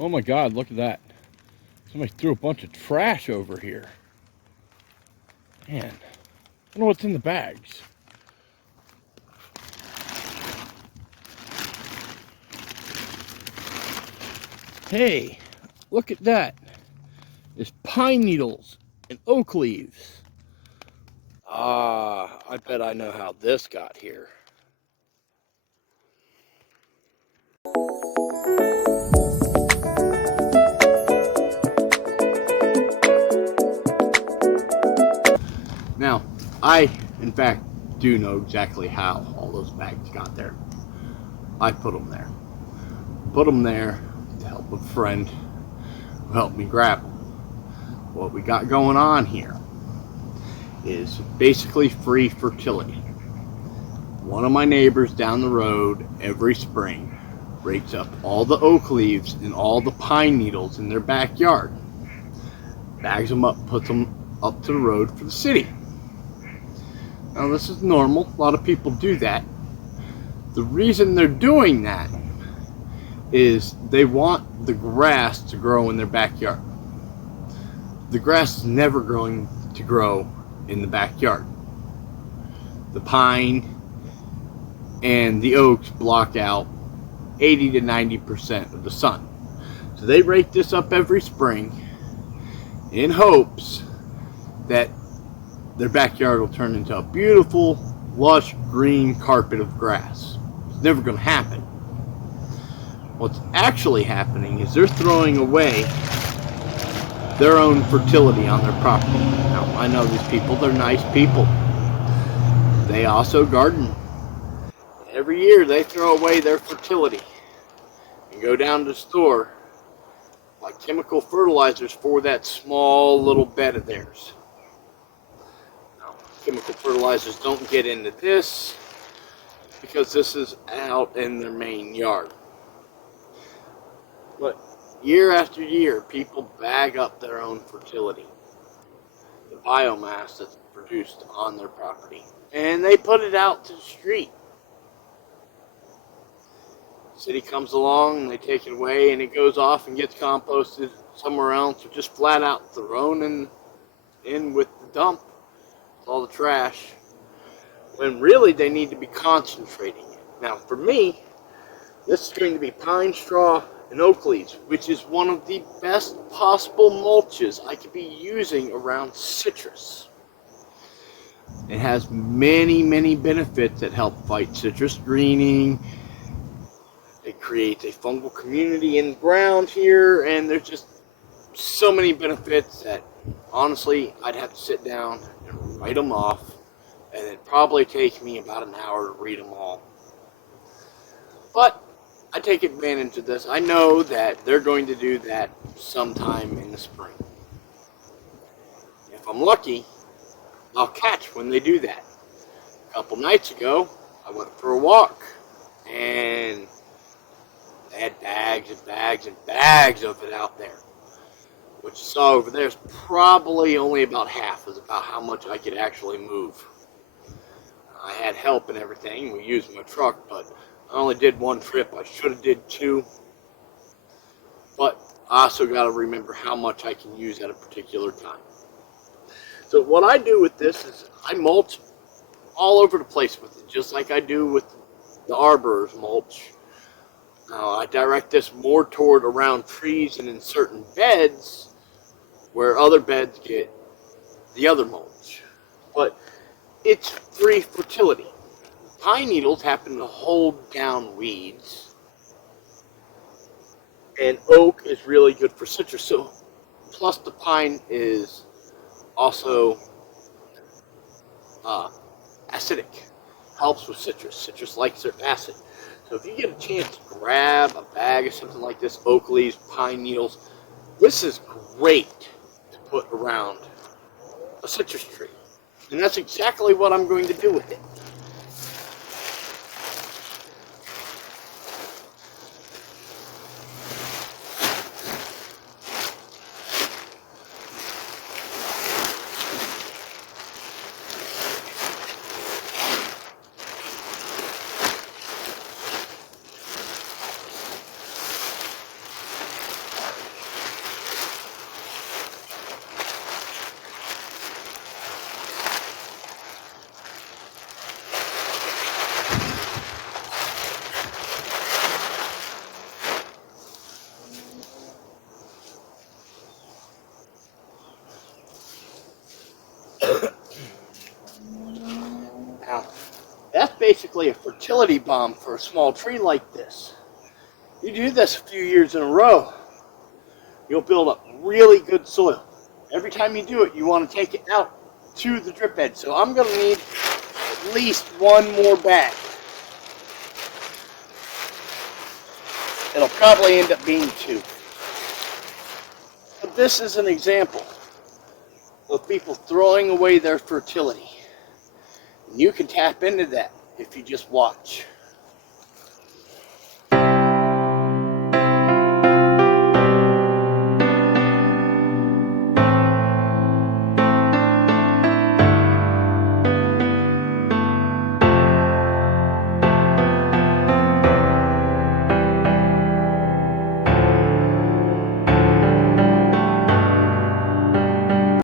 Oh my God, look at that. Somebody threw a bunch of trash over here. Man, I don't know what's in the bags. Hey, look at that. There's pine needles and oak leaves. Ah, I bet I know how this got here. Now, I, in fact, do know exactly how all those bags got there. I put them there. Put them there to help a friend who helped me grab them. What we got going on here is basically free fertility. One of my neighbors down the road every spring rakes up all the oak leaves and all the pine needles in their backyard, bags them up, puts them up to the road for the city. Now this is normal, a lot of people do that. The reason they're doing that is they want the grass to grow in their backyard. The grass is never going to grow in the backyard. The pine and the oaks block out 80 to 90% of the sun. So they rake this up every spring in hopes that their backyard will turn into a beautiful, lush, green carpet of grass. It's never going to happen. What's actually happening is they're throwing away their own fertility on their property. Now, I know these people, they're nice people. They also garden. Every year they throw away their fertility and go down to the store, buy chemical fertilizers for that small little bed of theirs. Now, chemical fertilizers don't get into this because this is out in their main yard. But year after year, people bag up their own fertility, the biomass that's produced on their property, and they put it out to the street. City comes along and they take it away and it goes off and gets composted somewhere else, or just flat out thrown in with the dump, with all the trash, when really they need to be concentrating it. Now for me, this is going to be pine straw and oak leaves, which is one of the best possible mulches I could be using around citrus. It has many, many benefits that help fight citrus greening. It creates a fungal community in the ground here, and there's just so many benefits that honestly I'd have to sit down and write them off, and it'd probably take me about an hour to read them all. But I take advantage of this. I know that they're going to do that sometime in the spring. If I'm lucky, I'll catch when they do that. A couple nights ago, I went for a walk, and they had bags and bags and bags of it out there. What you saw over there is probably only about half, is about how much I could actually move. I had help and everything. We used my truck, but I only did one trip. I should have did two. But I also got to remember how much I can use at a particular time. So what I do with this is I mulch all over the place with it, just like I do with the arbor's mulch. I direct this more toward around trees and in certain beds where other beds get the other mulch. But it's free fertility. Pine needles happen to hold down weeds, and oak is really good for citrus. So, plus the pine is also acidic, helps with citrus. Citrus likes their acid. So if you get a chance to grab a bag of something like this, oak leaves, pine needles, this is great to put around a citrus tree. And that's exactly what I'm going to do with it. basically a fertility bomb for a small tree like this. You do this a few years in a row, you'll build up really good soil. Every time you do it, you want to take it out to the drip bed. So I'm going to need at least one more bag. It'll probably end up being two. But this is an example of people throwing away their fertility. And you can tap into that if you just watch.